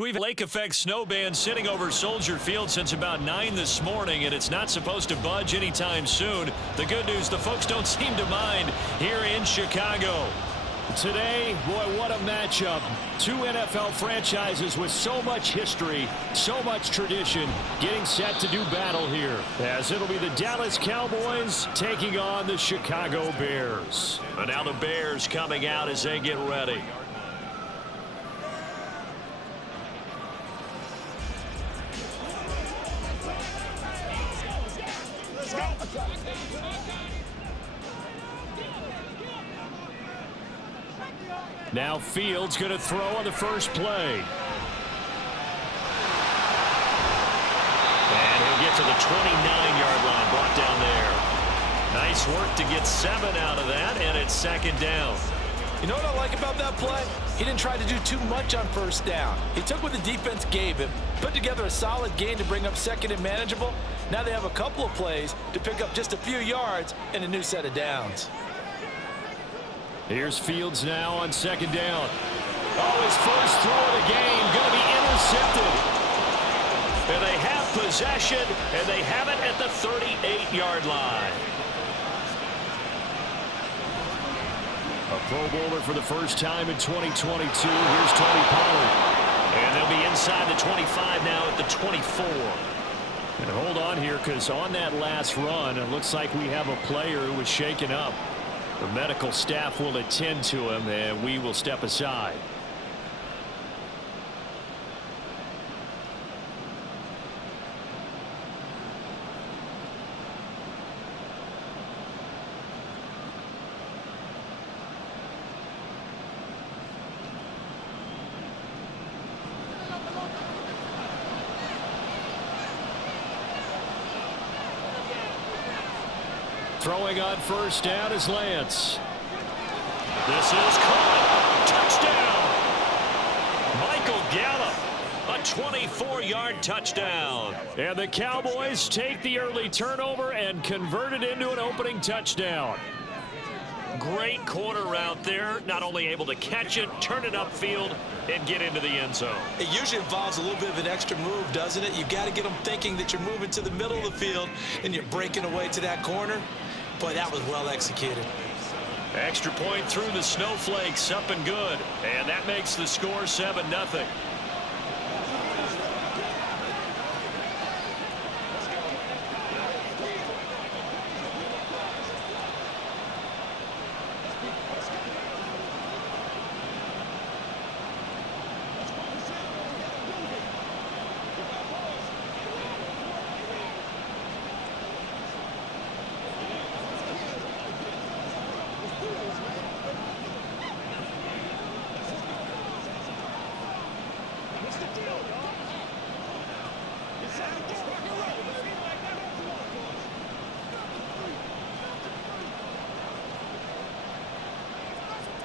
We've had lake effect snow band sitting over Soldier Field since about 9 this morning, and it's not supposed to budge anytime soon. The good news, the folks don't seem to mind here in Chicago. Today, boy, what a matchup. Two NFL franchises with so much history, so much tradition, getting set to do battle here, as it'll be the Dallas Cowboys taking on the Chicago Bears. And now the Bears coming out as they get ready. Now Fields going to throw on the first play. And he'll get to the 29-yard line, brought down there. Nice work to get 7 out of that, and it's second down. You know what I like about that play? He didn't try to do too much on first down. He took what the defense gave him, put together a solid gain to bring up second and manageable. Now they have a couple of plays to pick up just a few yards and a new set of downs. Here's Fields now on second down. Oh, his first throw of the game going to be intercepted. And they have possession, and they have it at the 38-yard line. A Pro Bowler for the first time in 2022. Here's Tony Pollard. And they'll be inside the 25 now at the 24. And hold on here, because on that last run, it looks like we have a player who was shaken up. The medical staff will attend to him, and we will step aside. Throwing on first down is Lance. This is caught. Touchdown. Michael Gallup, a 24-yard touchdown. And the Cowboys take the early turnover and convert it into an opening touchdown. Great corner route there. Not only able to catch it, turn it upfield, and get into the end zone. It usually involves a little bit of an extra move, doesn't it? You've got to get them thinking that you're moving to the middle of the field and you're breaking away to that corner. Boy, that was well executed. Extra point through the snowflakes, up and good. And that makes the score 7-0.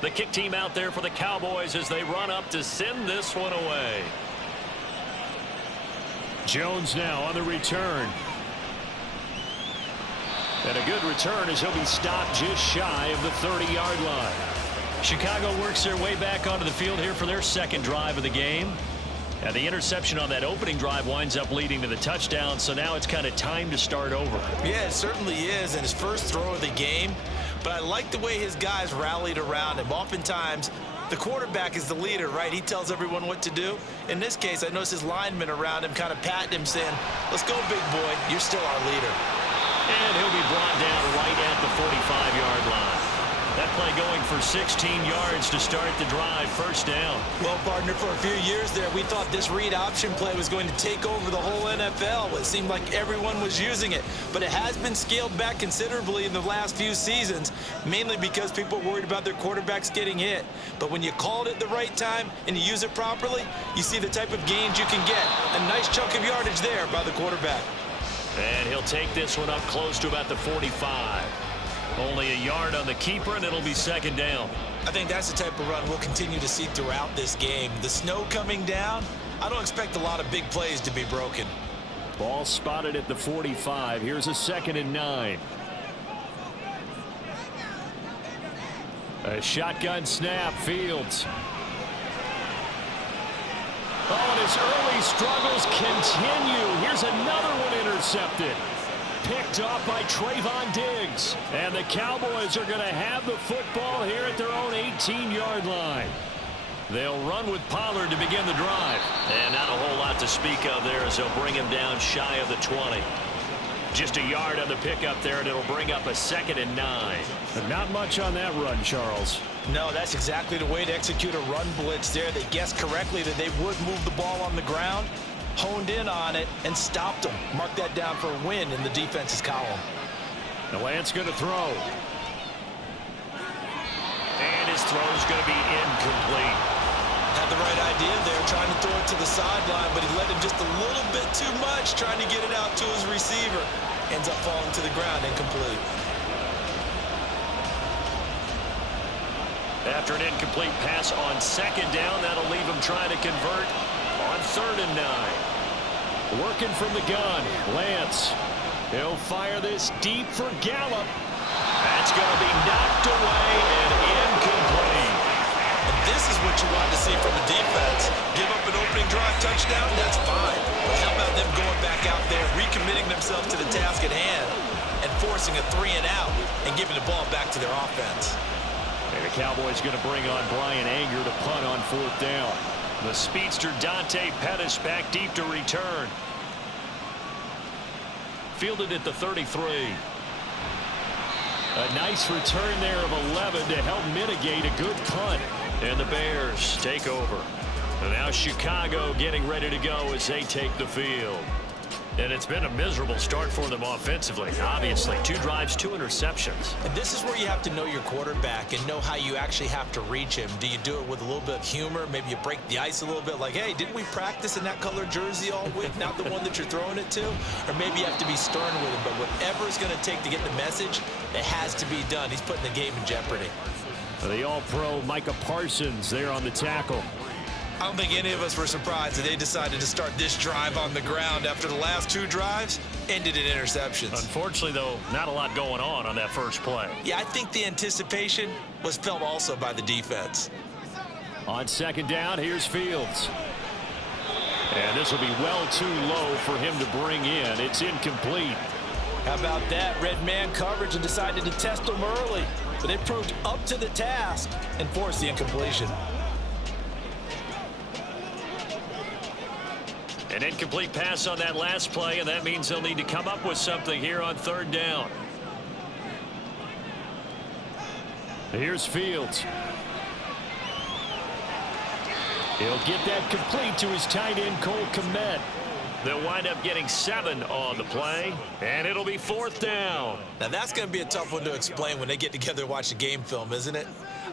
The kick team out there for the Cowboys as they run up to send this one away. Jones now on the return. And a good return as he'll be stopped just shy of the 30-yard line. Chicago works their way back onto the field here for their second drive of the game. And the interception on that opening drive winds up leading to the touchdown, so now it's kind of time to start over. Yeah, it certainly is, and his first throw of the game. But I like the way his guys rallied around him. Oftentimes, the quarterback is the leader, right? He tells everyone what to do. In this case, I noticed his linemen around him kind of patting him, saying, let's go, big boy. You're still our leader. And he'll be brought down right at the 45-yard line. That play going for 16 yards to start the drive, first down. Well, partner, for a few years there, we thought this read option play was going to take over the whole NFL. It seemed like everyone was using it, but it has been scaled back considerably in the last few seasons, mainly because people are worried about their quarterbacks getting hit. But when you call it at the right time and you use it properly, you see the type of gains you can get. A nice chunk of yardage there by the quarterback. And he'll take this one up close to about the 45. Only a yard on the keeper, and it'll be second down. I think that's the type of run we'll continue to see throughout this game. The snow coming down, I don't expect a lot of big plays to be broken. Ball spotted at the 45. Here's a 2nd and 9. A shotgun snap, Fields. Oh, and his early struggles continue. Here's another one intercepted. Picked off by Trayvon Diggs. And the Cowboys are going to have the football here at their own 18-yard line. They'll run with Pollard to begin the drive. And not a whole lot to speak of there as they'll bring him down shy of the 20. Just a yard on the pickup there, and it'll bring up a 2nd and 9. Not much on that run, Charles. No, that's exactly the way to execute a run blitz there. They guessed correctly that they would move the ball on the ground, honed in on it, and stopped them. Mark that down for a win in the defense's column. The Lance going to throw. And his throw is going to be incomplete. Had the right idea there, trying to throw it to the sideline, but he let him just a little bit too much, trying to get it out to his receiver. Ends up falling to the ground, incomplete. After an incomplete pass on 2nd down, that'll leave him trying to convert on 3rd and 9. Working from the gun, Lance. He'll fire this deep for Gallup. That's going to be knocked away and incomplete. And this is what you want to see from the defense. Give up an opening drive touchdown, that's fine. But how about them going back out there, recommitting themselves to the task at hand, and forcing a 3-and-out and giving the ball back to their offense. And the Cowboys going to bring on Brian Anger to punt on 4th down. The speedster Dante Pettis back deep to return. Fielded at the 33. A nice return there of 11 to help mitigate a good punt. And the Bears take over. And now Chicago getting ready to go as they take the field. And it's been a miserable start for them offensively. Obviously, 2 drives, 2 interceptions. And this is where you have to know your quarterback and know how you actually have to reach him. Do you do it with a little bit of humor? Maybe you break the ice a little bit like, hey, didn't we practice in that color jersey all week? Not the one that you're throwing it to? Or maybe you have to be stern with him. But whatever it's going to take to get the message, it has to be done. He's putting the game in jeopardy. The all-pro Micah Parsons there on the tackle. I don't think any of us were surprised that they decided to start this drive on the ground after the last 2 drives ended in interceptions. Unfortunately, though, not a lot going on that first play. Yeah, I think the anticipation was felt also by the defense. On 2nd down, here's Fields. And this will be well too low for him to bring in. It's incomplete. How about that? Red man coverage and decided to test them early. But they proved up to the task and forced the incompletion. An incomplete pass on that last play, and that means they'll need to come up with something here on 3rd down. Here's Fields. He'll get that complete to his tight end, Cole Kmet. They'll wind up getting 7 on the play, and it'll be 4th down. Now, that's going to be a tough one to explain when they get together and watch the game film, isn't it?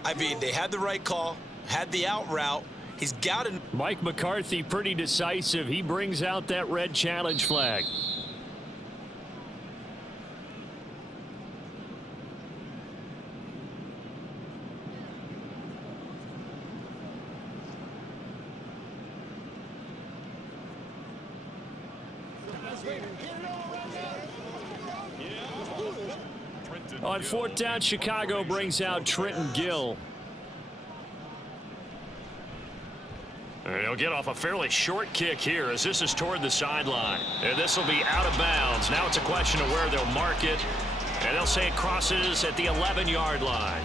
I mean, they had the right call, had the out route. He's got it. Mike McCarthy pretty decisive. He brings out that red challenge flag. On 4th down, Chicago brings out Trenton Gill. And he'll get off a fairly short kick here as this is toward the sideline. And this will be out of bounds. Now it's a question of where they'll mark it. And they'll say it crosses at the 11-yard line.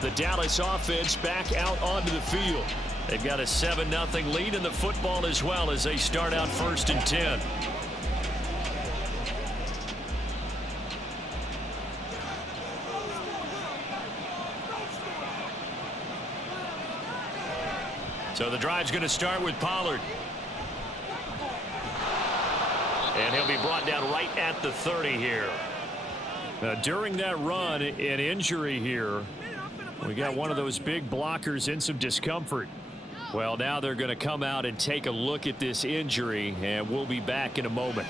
The Dallas offense back out onto the field. They've got a 7-0 lead in the football as well as they start out 1st and 10. So the drive's going to start with Pollard. And he'll be brought down right at the 30 here. During that run, an injury here. We got one of those big blockers in some discomfort. Well, now they're going to come out and take a look at this injury, and we'll be back in a moment.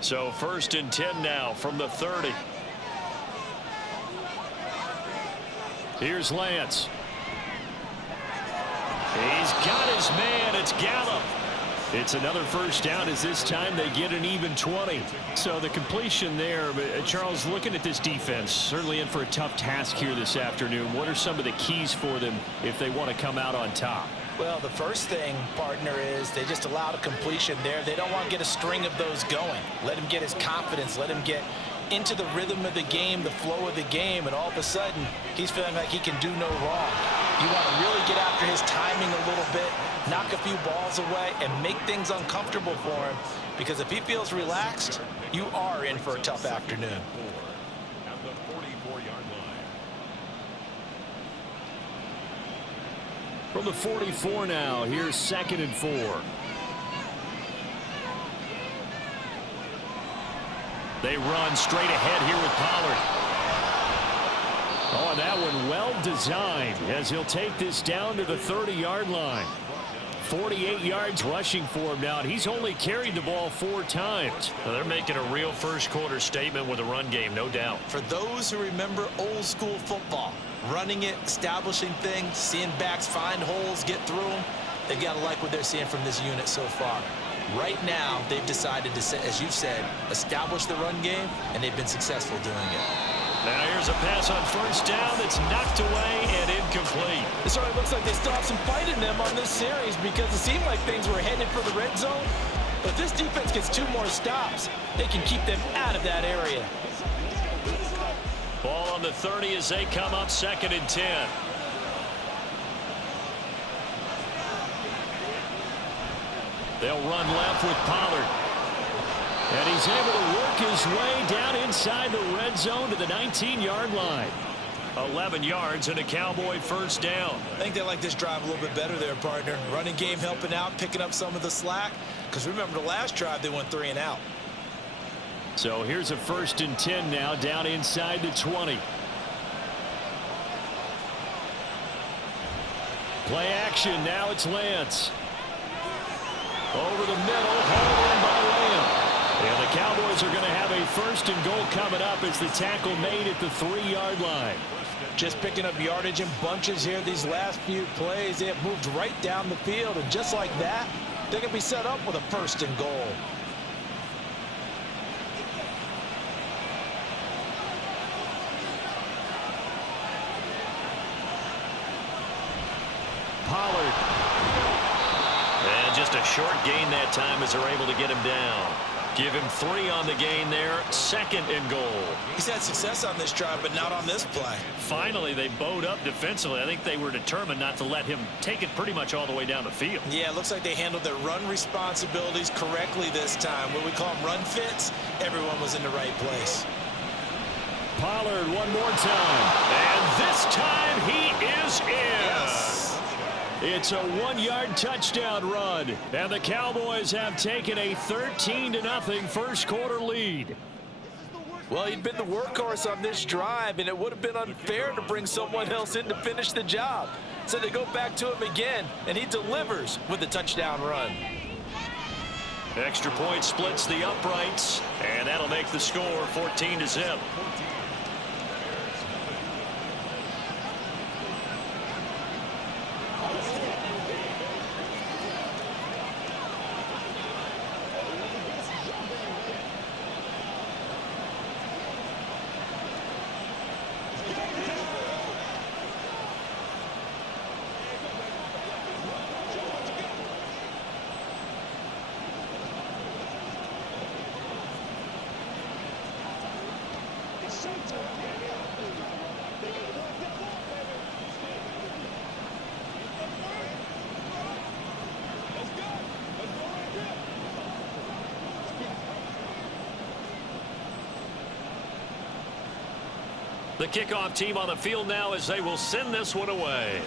So 1st and 10 now from the 30. Here's Lance. He's got his man. It's Gallup. It's another first down as this time they get an even 20. So the completion there, but Charles, looking at this defense, certainly in for a tough task here this afternoon. What are some of the keys for them if they want to come out on top? Well, the first thing, partner, is they just allowed a completion there. They don't want to get a string of those going. Let him get his confidence. Let him get into the rhythm of the game, the flow of the game, and all of a sudden, he's feeling like he can do no wrong. You want to really get after his timing a little bit, knock a few balls away, and make things uncomfortable for him, because if he feels relaxed, you are in for a tough afternoon. At the 44-yard line. From the 44 now, here's 2nd and 4. They run straight ahead here with Pollard. Oh, and that one well designed as he'll take this down to the 30-yard line. 48 yards rushing for him now, and he's only carried the ball 4 times. Now they're making a real first-quarter statement with a run game, no doubt. For those who remember old-school football, running it, establishing things, seeing backs find holes, get through them, they've got to like what they're seeing from this unit so far. Right now, they've decided to, as you said, establish the run game, and they've been successful doing it. Now here's a pass on first down that's knocked away and incomplete. It certainly looks like they still have some fight in them on this series, because it seemed like things were headed for the red zone. But if this defense gets 2 more stops, they can keep them out of that area. Ball on the 30 as they come up 2nd and 10. They'll run left with Pollard. And he's able to work his way down inside the red zone to the 19-yard line. 11 yards and a Cowboy first down. I think they like this drive a little bit better there, partner. Running game helping out, picking up some of the slack. Because remember, the last drive, they went 3 and out. So here's a 1st and 10 now, down inside the 20. Play action, now it's Lance. Over the middle, hauled in by Lamb. And the Cowboys are going to have a 1st and goal coming up as the tackle made at the 3-yard line. Just picking up yardage in bunches here these last few plays. They have moved right down the field, and just like that, they're going to be set up with a 1st and goal. Pollard. And just a short gain that time as they're able to get him down. Give him 3 on the gain there. 2nd and goal. He's had success on this drive, but not on this play. Finally, they bowed up defensively. I think they were determined not to let him take it pretty much all the way down the field. Yeah, it looks like they handled their run responsibilities correctly this time. What we call them run fits, everyone was in the right place. Pollard one more time. And this time he is in. Yes. It's a 1-yard touchdown run. And the Cowboys have taken a 13-0 first-quarter lead. Well, he'd been the workhorse on this drive, and it would have been unfair to bring someone else in to finish the job. So they go back to him again, and he delivers with a touchdown run. Extra point splits the uprights, and that'll make the score 14-0. The kickoff team on the field now as they will send this one away.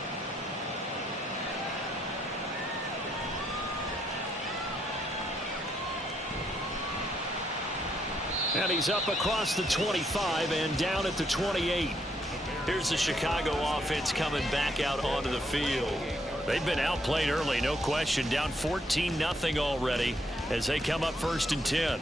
And he's up across the 25 and down at the 28. Here's the Chicago offense coming back out onto the field. They've been outplayed early, no question. Down 14-0 already as they come up 1st and 10.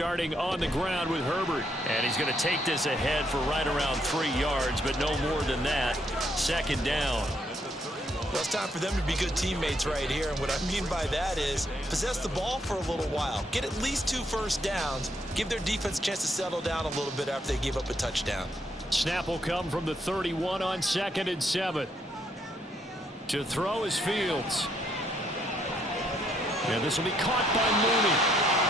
starting on the ground with Herbert. And he's going to take this ahead for right around 3 yards, but no more than that. Second down. Well, it's time for them to be good teammates right here. And what I mean by that is possess the ball for a little while. Get at least 2 first downs. Give their defense a chance to settle down a little bit after they give up a touchdown. Snap will come from the 31 on 2nd and 7. To throw is Fields. And this will be caught by Mooney.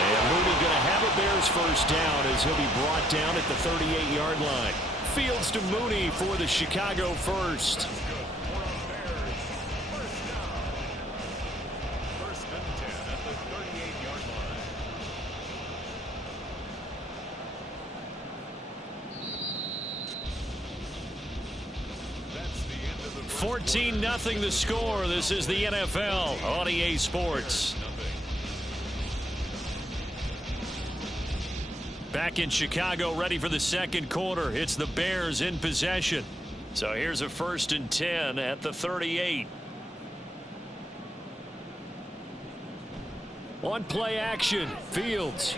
And Mooney going to have a Bears first down as he'll be brought down at the 38-yard line. Fields to Mooney for the Chicago first. 14-0 the score. This is the NFL on EA Sports. Back in Chicago, ready for the second quarter. It's the Bears in possession. So here's a 1st and 10 at the 38. On play action, Fields.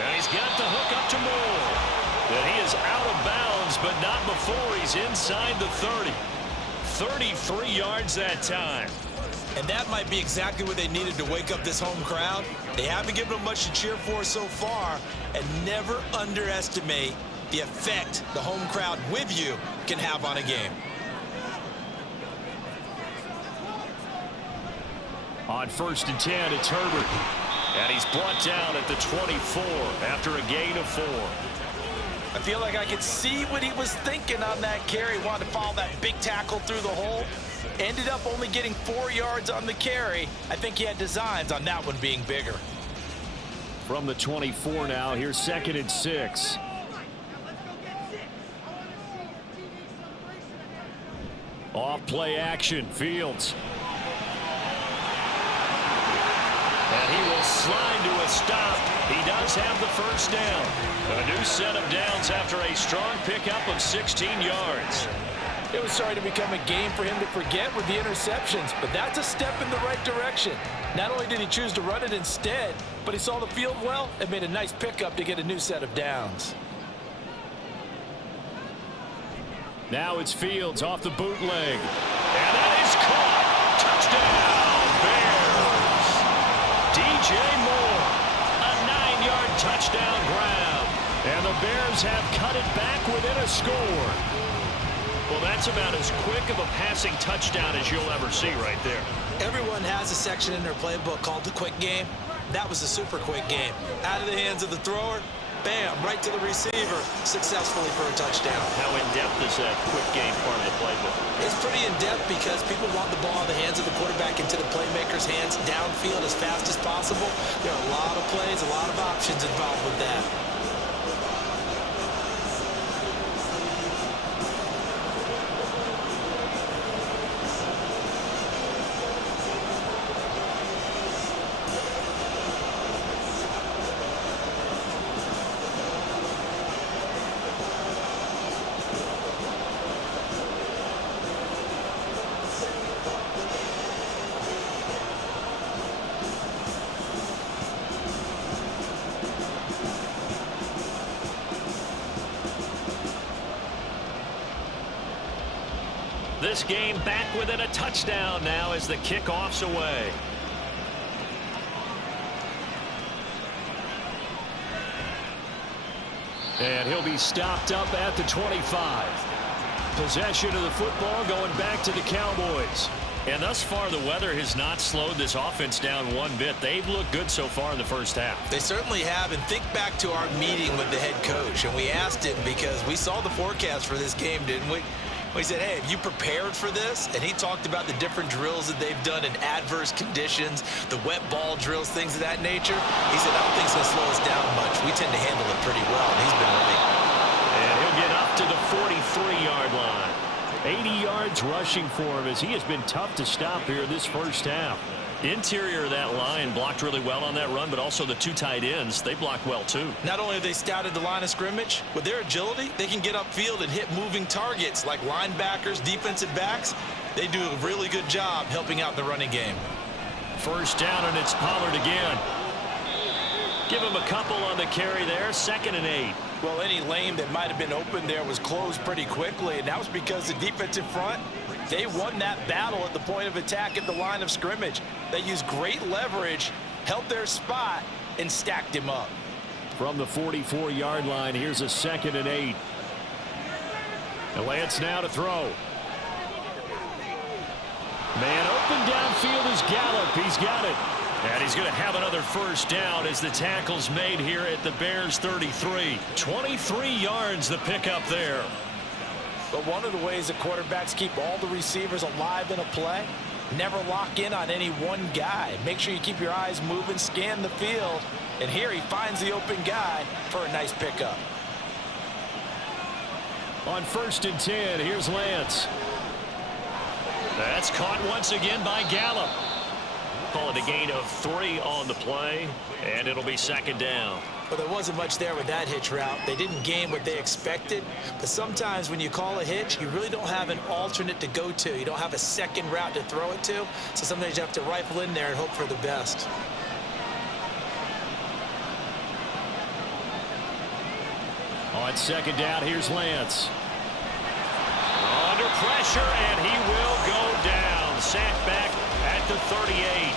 And he's got the hook up to Moore. And he is out of bounds, but not before he's inside the 30. 33 yards that time. And that might be exactly what they needed to wake up this home crowd. They haven't given them much to cheer for so far, and never underestimate the effect the home crowd with you can have on a game. On 1st and 10, it's Herbert. And he's brought down at the 24 after a gain of 4. I feel like I could see what he was thinking on that carry. Wanted to follow that big tackle through the hole. Ended up only getting 4 yards on the carry. I think he had designs on that one being bigger. From the 24 now, here's 2nd and 6. Off play action, Fields. And he will slide to a stop. He does have the first down. A new set of downs after a strong pickup of 16 yards. It was starting to become a game for him to forget with the interceptions, but that's a step in the right direction. Not only did he choose to run it instead, but he saw the field well and made a nice pickup to get a new set of downs. Now it's Fields off the bootleg. And that is caught. Touchdown, Bears. DJ Moore, a 9-yard touchdown grab. And the Bears have cut it back within a score. Well, that's about as quick of a passing touchdown as you'll ever see right there. Everyone has a section in their playbook called the quick game. That was a super quick game. Out of the hands of the thrower, bam, right to the receiver, successfully for a touchdown. How in-depth is that quick game part of the playbook? It's pretty in-depth because people want the ball in the hands of the quarterback into the playmaker's hands downfield as fast as possible. There are a lot of plays, a lot of options involved with that. This game back within a touchdown now as the kickoff's away. And he'll be stopped up at the 25. Possession of the football going back to the Cowboys. And thus far, the weather has not slowed this offense down one bit. They've looked good so far in the first half. They certainly have. And think back to our meeting with the head coach. And we asked him because we saw the forecast for this game, didn't we? We said, hey, have you prepared for this? And he talked about the different drills that they've done in adverse conditions, the wet ball drills, things of that nature. He said, I don't think it's going to slow us down much. We tend to handle it pretty well, and he's been right. And he'll get up to the 43-yard line. 80 yards rushing for him as he has been tough to stop here this first half. Interior of that line blocked really well on that run, but also the 2 tight ends, they blocked well too. Not only have they scouted the line of scrimmage, with their agility, they can get upfield and hit moving targets like linebackers, defensive backs. They do a really good job helping out the running game. First down, and it's Pollard again. Give him a couple on the carry there. 2nd and 8. Well, any lane that might have been open there was closed pretty quickly, and that was because the defensive front, they won that battle at the point of attack at the line of scrimmage. They used great leverage, held their spot, and stacked him up. From the 44-yard line, here's a 2nd and 8. And Lance now to throw. Man open downfield is Gallup. He's got it. And he's going to have another first down as the tackle's made here at the Bears 33. 23 yards the pickup there. But one of the ways that quarterbacks keep all the receivers alive in a play, never lock in on any one guy. Make sure you keep your eyes moving, scan the field. And here he finds the open guy for a nice pickup. On 1st and 10, here's Lance. That's caught once again by Gallup. Call it a gain of 3 on the play, and it'll be 2nd down. Well, there wasn't much there with that hitch route. They didn't gain what they expected, but sometimes when you call a hitch, you really don't have an alternate to go to. You don't have a second route to throw it to, so sometimes you have to rifle in there and hope for the best. On 2nd down, here's Lance. Under pressure, and he will go down. Sacked back at the 38.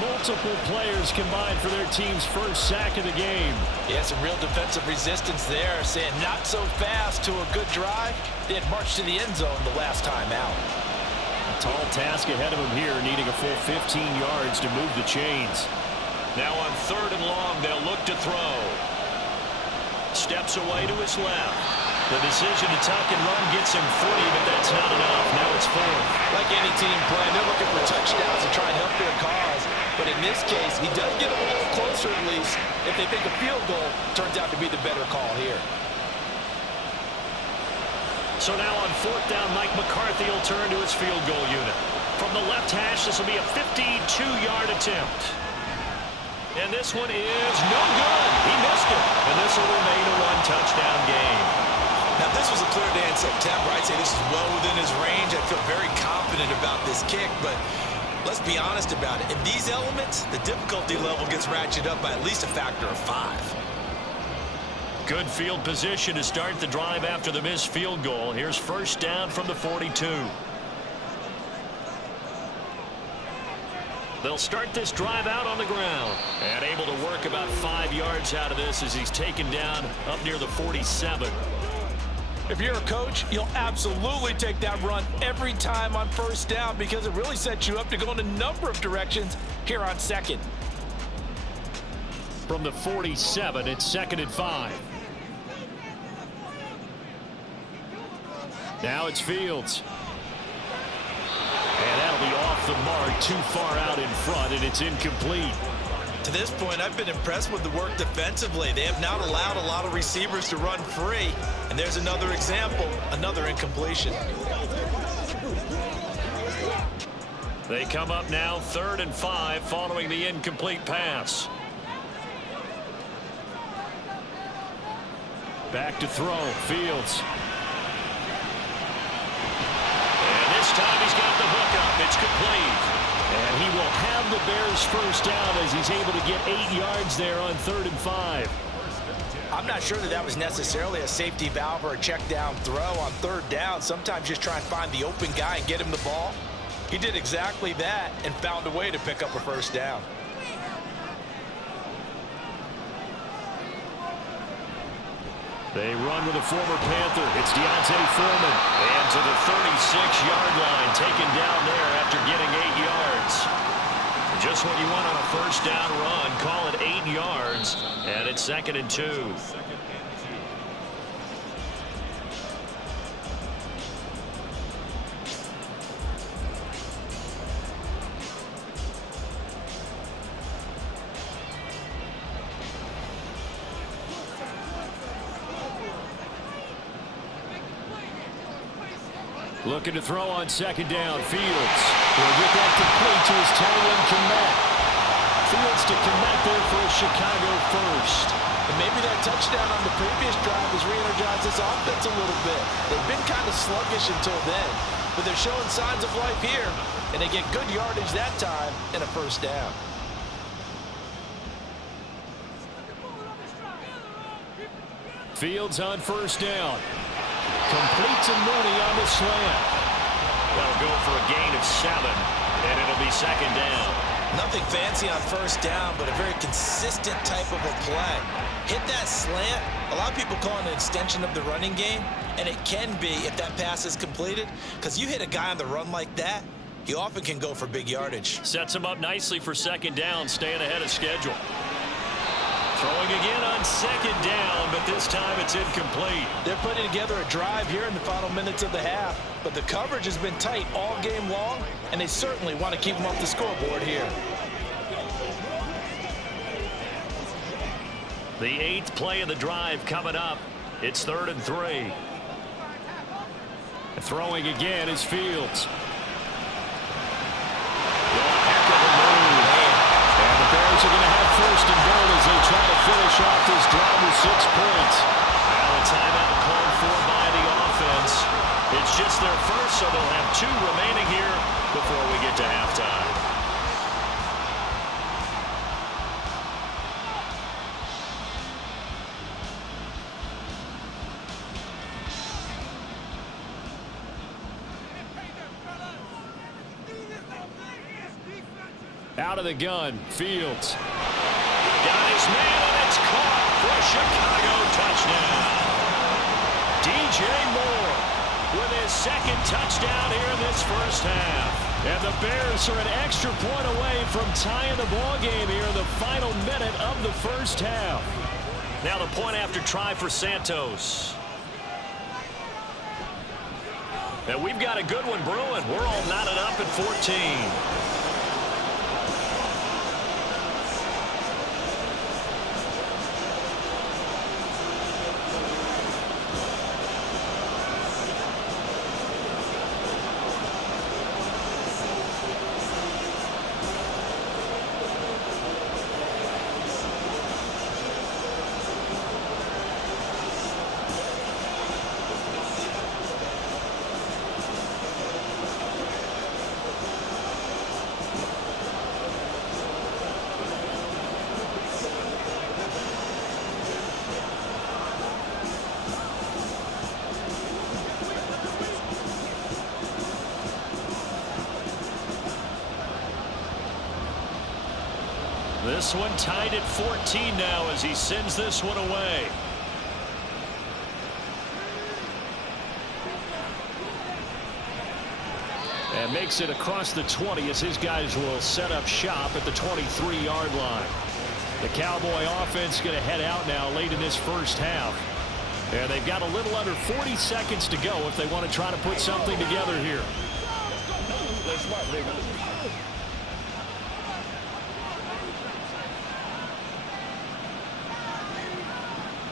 Multiple players combined for their team's first sack of the game. Yeah, some real defensive resistance there, saying not so fast to a good drive. They had marched to the end zone the last time out. A tall task ahead of him here, needing a full 15 yards to move the chains. Now on 3rd and long, they'll look to throw. Steps away to his left. The decision to tuck and run gets him 3, but that's not enough. Now it's 4th. Like any team playing, they're looking for touchdowns to try and help their cause. But in this case, he does get a little closer at least. If they think a field goal turns out to be the better call here. So now on 4th down, Mike McCarthy will turn to his field goal unit. From the left hash, this will be a 52-yard attempt. And this one is no good. He missed it. And this will remain a 1-touchdown game. Now, this was a clear day in September. I'd say this is well within his range. I feel very confident about this kick, but let's be honest about it. In these elements, the difficulty level gets ratcheted up by at least a factor of 5. Good field position to start the drive after the missed field goal. Here's 1st down from the 42. They'll start this drive out on the ground. And able to work about 5 yards out of this as he's taken down up near the 47. If you're a coach, you'll absolutely take that run every time on 1st down because it really sets you up to go in a number of directions here on 2nd. From the 47, it's 2nd and 5. Now it's Fields. And that'll be off the mark, too far out in front, and it's incomplete. To this point, I've been impressed with the work defensively. They have not allowed a lot of receivers to run free. And there's another example, another incompletion. They come up now 3rd and 5 following the incomplete pass. Back to throw, Fields. And this time he's got the hook up. It's complete. And he will have the Bears first down as he's able to get 8 yards there on 3rd and 5. I'm not sure that was necessarily a safety valve or a check down throw on 3rd down. Sometimes just try and find the open guy and get him the ball. He did exactly that and found a way to pick up a first down. They run with a former Panther. It's Deontay Foreman. And to the 36-yard line, taken down there after getting 8 yards. Just what you want on a first down run. Call it 8 yards, and it's 2nd and 2. Looking to throw on 2nd down. Fields will get that complete to his Tarian Kmet. Fields to Kmet there for a Chicago first. And maybe that touchdown on the previous drive has re-energized this offense a little bit. They've been kind of sluggish until then, but they're showing signs of life here, and they get good yardage that time and a first down. Fields on first down. Complete to Mooney on the slant. That'll go for a gain of 7, and it'll be second down. Nothing fancy on first down, but a very consistent type of a play. Hit that slant. A lot of people call it an extension of the running game, and it can be if that pass is completed, because you hit a guy on the run like that, he often can go for big yardage. Sets him up nicely for second down, staying ahead of schedule. Throwing again on second down, but this time it's incomplete. They're putting together a drive here in the final minutes of the half, but the coverage has been tight all game long, and they certainly want to keep them off the scoreboard here. The 8th play of the drive coming up. It's 3rd and 3. Throwing again is Fields. Bears are going to have first and goal as they try to finish off this drive with 6 points. Now a timeout called for by the offense. It's just their first, so they'll have 2 remaining here before we get to halftime. Out of the gun, Fields. Got his man, and it's caught for a Chicago touchdown. DJ Moore with his 2nd touchdown here in this first half. And the Bears are an extra point away from tying the ball game here in the final minute of the first half. Now the point after try for Santos. And we've got a good one brewing. We're all knotted up at 14. This one tied at 14 now as he sends this one away. And makes it across the 20 as his guys will set up shop at the 23-yard line. The Cowboy offense going to head out now late in this first half. And they've got a little under 40 seconds to go if they want to try to put something together here.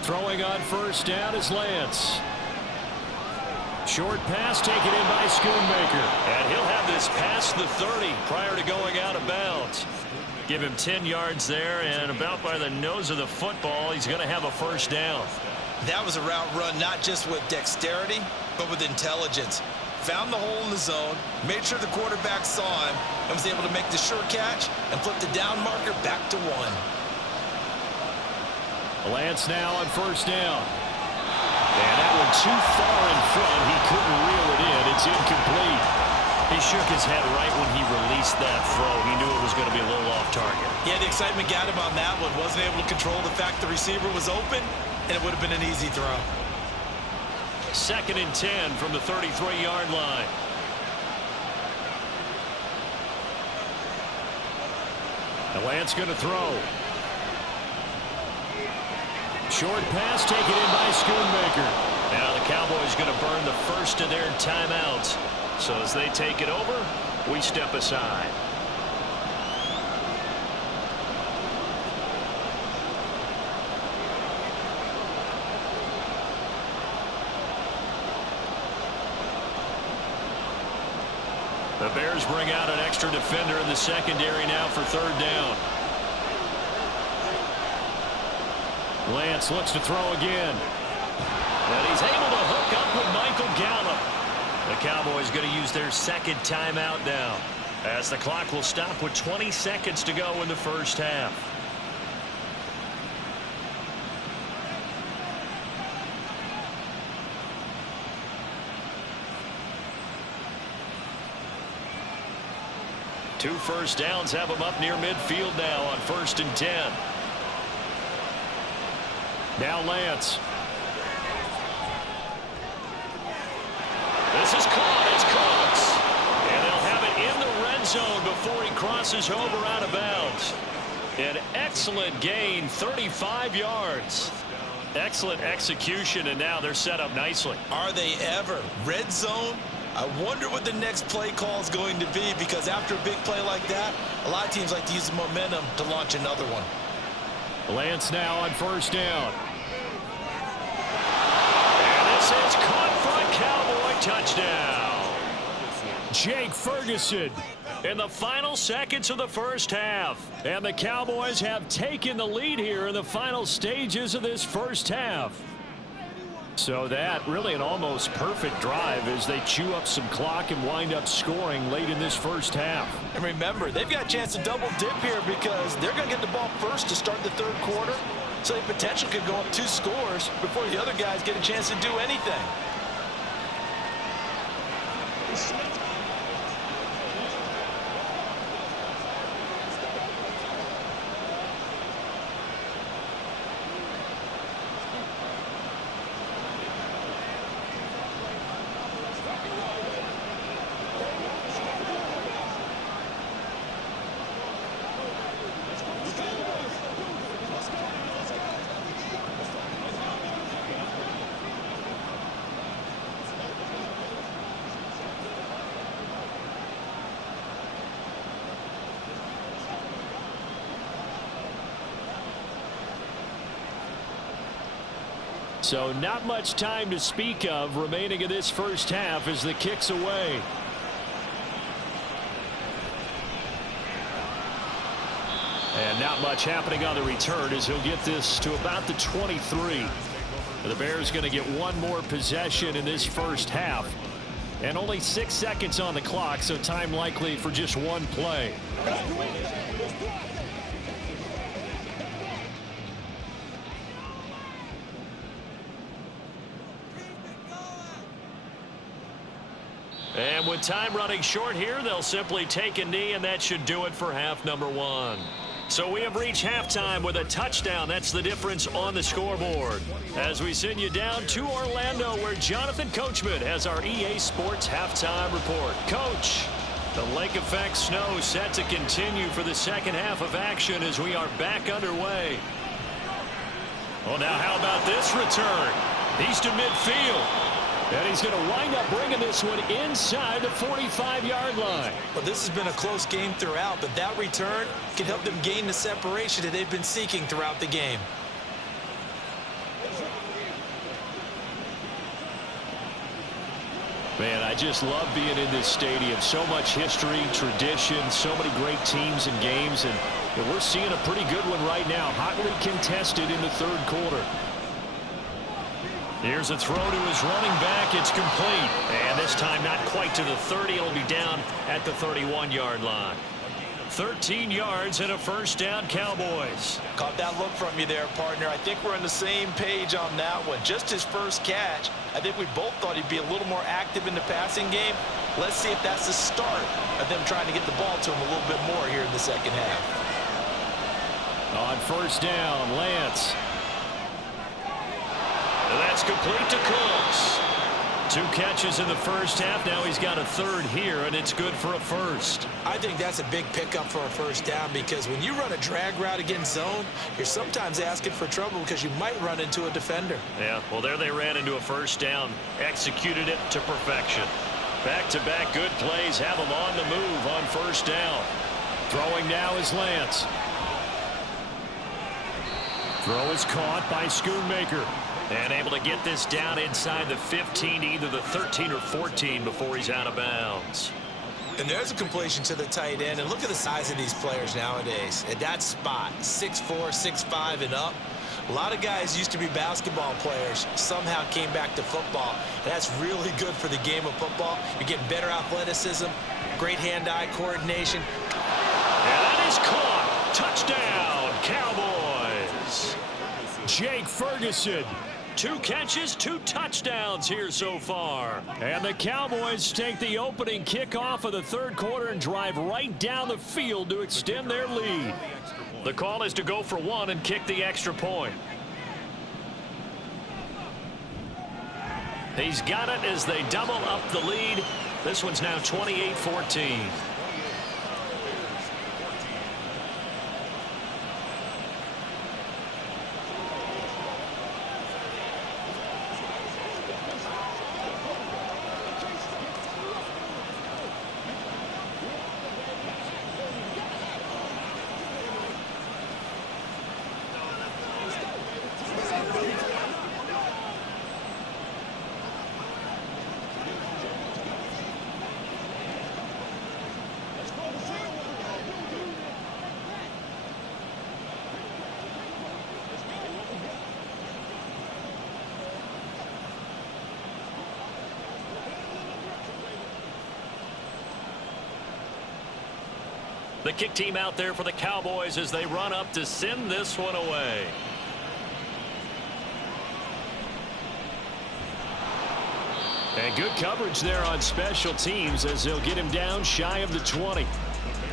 Throwing on first down is Lance. Short pass taken in by Schoonmaker. And he'll have this past the 30 prior to going out of bounds. Give him 10 yards there, and about by the nose of the football, he's going to have a first down. That was a route run not just with dexterity, but with intelligence. Found the hole in the zone, made sure the quarterback saw him, and was able to make the sure catch and flip the down marker back to 1. Lance now on first down. And that one too far in front. He couldn't reel it in. It's incomplete. He shook his head right when he released that throw. He knew it was going to be a little off target. Yeah, the excitement got him on that one. Wasn't able to control the fact the receiver was open, and it would have been an easy throw. 2nd and 10 from the 33-yard line. And Lance going to throw. Short pass taken in by Schoonmaker. Now the Cowboys going to burn the first of their timeouts. So as they take it over, we step aside. The Bears bring out an extra defender in the secondary now for 3rd down. Lance looks to throw again. And he's able to hook up with Michael Gallup. The Cowboys going to use their 2nd timeout now, as the clock will stop with 20 seconds to go in the first half. 2 first downs have them up near midfield now on 1st and 10. Now Lance. This is caught. It's Cooks. And they'll have it in the red zone before he crosses over out of bounds. An excellent gain, 35 yards. Excellent execution, and now they're set up nicely. Are they ever? Red zone? I wonder what the next play call is going to be, because after a big play like that, a lot of teams like to use the momentum to launch another one. Lance now on 1st down. And this is caught for a Cowboy touchdown. Jake Ferguson in the final seconds of the first half. And the Cowboys have taken the lead here in the final stages of this first half. So that really an almost perfect drive as they chew up some clock and wind up scoring late in this first half. And remember, they've got a chance to double dip here because they're going to get the ball first to start the 3rd quarter. So they potentially could go up 2 scores before the other guys get a chance to do anything. So not much time to speak of remaining in this first half as the kick's away. And not much happening on the return as he'll get this to about the 23. The Bears going to get one more possession in this first half. And only 6 seconds on the clock, so time likely for just one play. And with time running short here, they'll simply take a knee, and that should do it for half number 1. So we have reached halftime with a touchdown. That's the difference on the scoreboard. As we send you down to Orlando, where Jonathan Coachman has our EA Sports halftime report. Coach, the lake effect snow set to continue for the second half of action as we are back underway. Well, now how about this return? He's to midfield. And he's going to wind up bringing this one inside the 45-yard line. Well, this has been a close game throughout, but that return can help them gain the separation that they've been seeking throughout the game. Man, I just love being in this stadium. So much history, tradition, so many great teams and games, and we're seeing a pretty good one right now, hotly contested in the 3rd quarter. Here's a throw to his running back. It's complete. And this time not quite to the 30. It'll be down at the 31-yard line. 13 yards and a first down, Cowboys. Caught that look from you there, partner. I think we're on the same page on that one. Just his first catch. I think we both thought he'd be a little more active in the passing game. Let's see if that's the start of them trying to get the ball to him a little bit more here in the second half. On first down, Lance. And that's complete to Cooks. 2 catches in the first half. Now he's got a 3rd here, and it's good for a first. I think that's a big pickup for a first down, because when you run a drag route against zone, you're sometimes asking for trouble because you might run into a defender. Yeah, well, there they ran into a first down. Executed it to perfection. Back-to-back good plays have them on the move on first down. Throwing now is Lance. Throw is caught by Schoonmaker. And able to get this down inside the 15, either the 13 or 14 before he's out of bounds. And there's a completion to the tight end. And look at the size of these players nowadays. At that spot, 6'4", 6'5", and up. A lot of guys used to be basketball players, somehow came back to football. And that's really good for the game of football. You're getting better athleticism, great hand-eye coordination. And that is caught. Touchdown, Cowboys. Jake Ferguson 2 catches, 2 touchdowns here so far. And the Cowboys take the opening kickoff of the third quarter and drive right down the field to extend their lead. The call is to go for 1 and kick the extra point. He's got it as they double up the lead. This one's now 28-14. The kick team out there for the Cowboys as they run up to send this one away. And good coverage there on special teams as they'll get him down shy of the 20.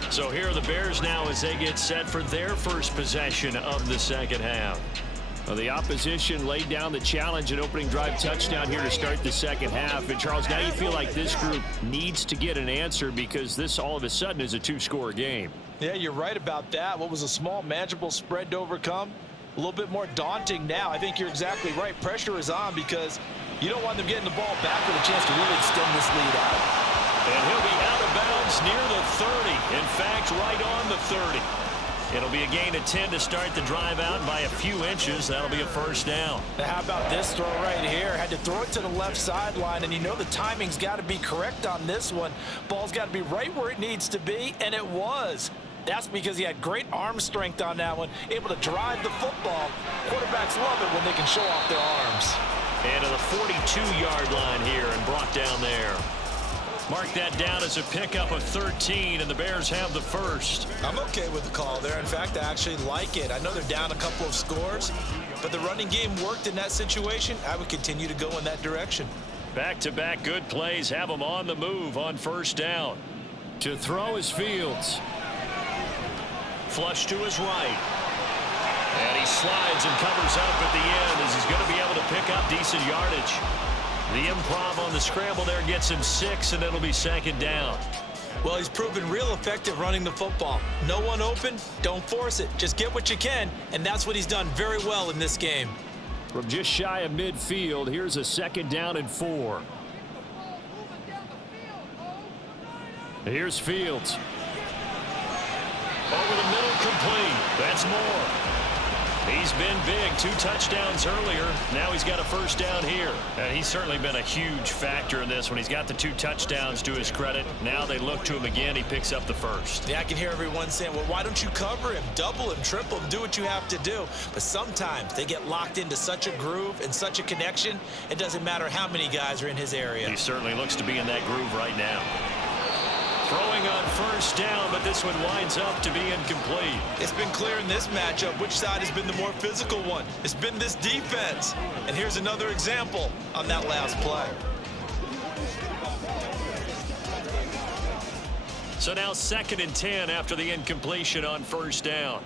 So here are the Bears now as they get set for their first possession of the second half. Well, the opposition laid down the challenge and opening drive touchdown here to start the second half. And, Charles, now you feel like this group needs to get an answer because this all of a sudden is a 2-score game. Yeah, you're right about that. What was a small, manageable spread to overcome? A little bit more daunting now. I think you're exactly right. Pressure is on because you don't want them getting the ball back with a chance to really extend this lead out. And he'll be out of bounds near the 30. In fact, right on the 30. It'll be a gain of 10 to start the drive out by a few inches. That'll be a first down. Now how about this throw right here? Had to throw it to the left sideline, and you know the timing's got to be correct on this one. Ball's got to be right where it needs to be, and it was. That's because he had great arm strength on that one, able to drive the football. Quarterbacks love it when they can show off their arms. And to the 42-yard line here and brought down there. Mark that down as a pickup of 13, and the Bears have the first. I'm okay with the call there. In fact, I actually like it. I know they're down a couple of scores, but the running game worked in that situation. I would continue to go in that direction. Back-to-back good plays have them on the move on first down. To throw is Fields. Flush to his right. And he slides and covers up at the end as he's going to be able to pick up decent yardage. The improv on the scramble there gets him 6, and it'll be second down. Well, he's proven real effective running the football. No one open, don't force it. Just get what you can, and that's what he's done very well in this game. From just shy of midfield, here's a second down and 4. Here's Fields. Over the middle, complete. That's more. He's been big, 2 touchdowns earlier. Now he's got a first down here. And he's certainly been a huge factor in this when he's got the 2 touchdowns to his credit. Now they look to him again. He picks up the first. Yeah, I can hear everyone saying, well, why don't you cover him? Double him, triple him, do what you have to do. But sometimes they get locked into such a groove and such a connection, it doesn't matter how many guys are in his area. He certainly looks to be in that groove right now. Throwing on first down, but this one winds up to be incomplete. It's been clear in this matchup which side has been the more physical one. It's been this defense. And here's another example on that last play. So now 2nd and 10 after the incompletion on first down.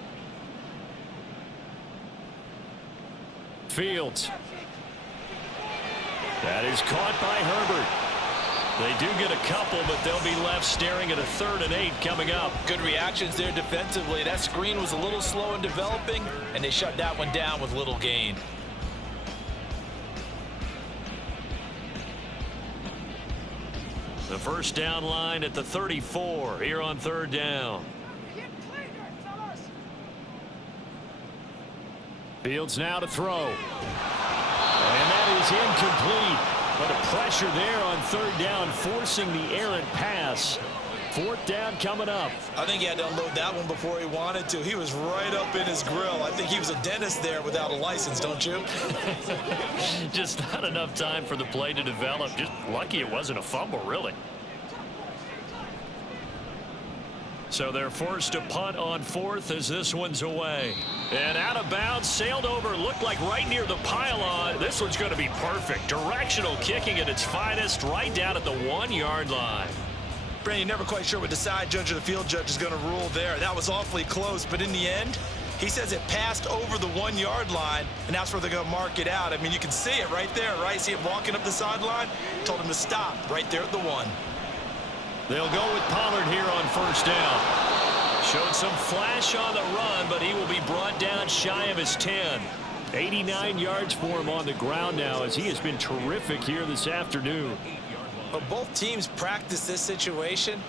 Fields. That is caught by Herbert. They do get a couple, but they'll be left staring at a 3rd and 8 coming up. Good reactions there defensively. That screen was a little slow in developing, and they shut that one down with little gain. The first down line at the 34 here on 3rd down. Fields now to throw. And that is incomplete. But a pressure there on 3rd down, forcing the errant pass. 4th down coming up. I think he had to unload that one before he wanted to. He was right up in his grill. I think he was a dentist there without a license, don't you? Just not enough time for the play to develop. Just lucky it wasn't a fumble, really. So they're forced to punt on fourth as this one's away. And out of bounds, sailed over, looked like right near the pylon. This one's going to be perfect. Directional kicking at its finest, right down at the 1-yard line. Brandon, you're never quite sure what the side judge or the field judge is going to rule there. That was awfully close, but in the end, he says it passed over the 1-yard line, and that's where they're going to mark it out. I mean, you can see it right there, right? See him walking up the sideline? Told him to stop right there at the 1. They'll go with Pollard here on first down. Showed some flash on the run, but he will be brought down shy of his 10. 89 yards for him on the ground now, as he has been terrific here this afternoon. Well, both teams practice this situation,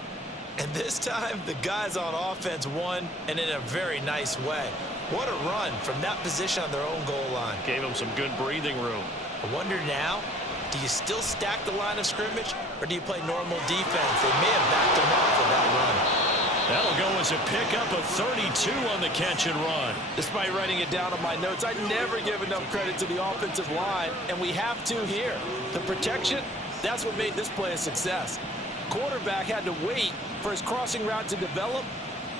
and this time the guys on offense won, and in a very nice way. What a run from that position on their own goal line. Gave him some good breathing room. I wonder now, do you still stack the line of scrimmage, or do you play normal defense? They may have backed them up for that run. That'll go as a pickup of 32 on the catch and run. Despite writing it down on my notes, I never give enough credit to the offensive line, and we have to here. The protection, that's what made this play a success. Quarterback had to wait for his crossing route to develop,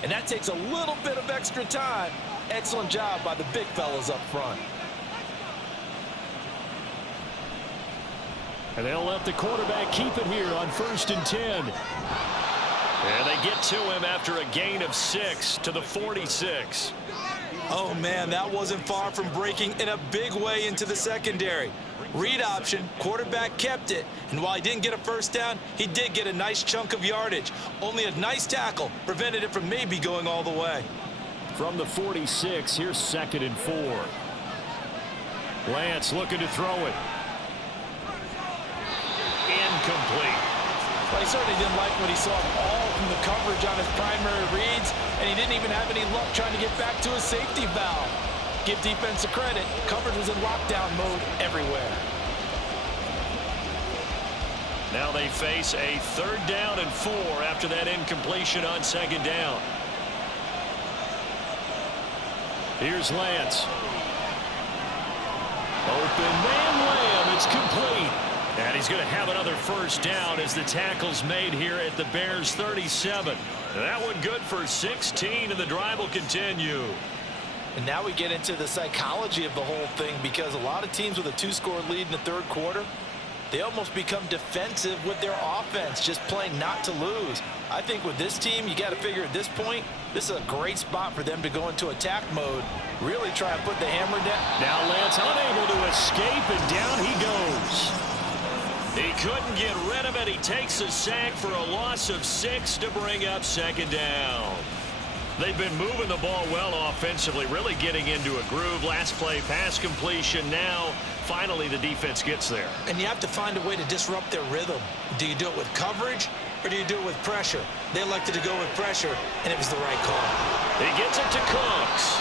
and that takes a little bit of extra time. Excellent job by the big fellas up front. And they'll let the quarterback keep it here on 1st and 10. And they get to him after a gain of 6 to the 46. Oh, man, that wasn't far from breaking in a big way into the secondary. Read option, quarterback kept it, and while he didn't get a first down, he did get a nice chunk of yardage. Only a nice tackle prevented it from maybe going all the way. From the 46, here's 2nd and 4. Lance looking to throw it. Incomplete. Well, he certainly didn't like what he saw all from the coverage on his primary reads, and he didn't even have any luck trying to get back to his safety valve. Give defense a credit. Coverage was in lockdown mode everywhere. Now they face a 3rd down and 4 after that incompletion on 2nd down. Here's Lance. Open man Lamb. It's complete. And he's going to have another first down as the tackle's made here at the Bears' 37. That one good for 16, and the drive will continue. And now we get into the psychology of the whole thing, because a lot of teams with a 2-score lead in the 3rd quarter, they almost become defensive with their offense, just playing not to lose. I think with this team, you got to figure at this point, this is a great spot for them to go into attack mode, really try to put the hammer down. Now Lance unable to escape, and down he goes. He couldn't get rid of it. He takes a sack for a loss of 6 to bring up 2nd down. They've been moving the ball well offensively, really getting into a groove. Last play, pass completion. Now, finally, the defense gets there. And you have to find a way to disrupt their rhythm. Do you do it with coverage, or do you do it with pressure? They elected to go with pressure, and it was the right call. He gets it to Cooks,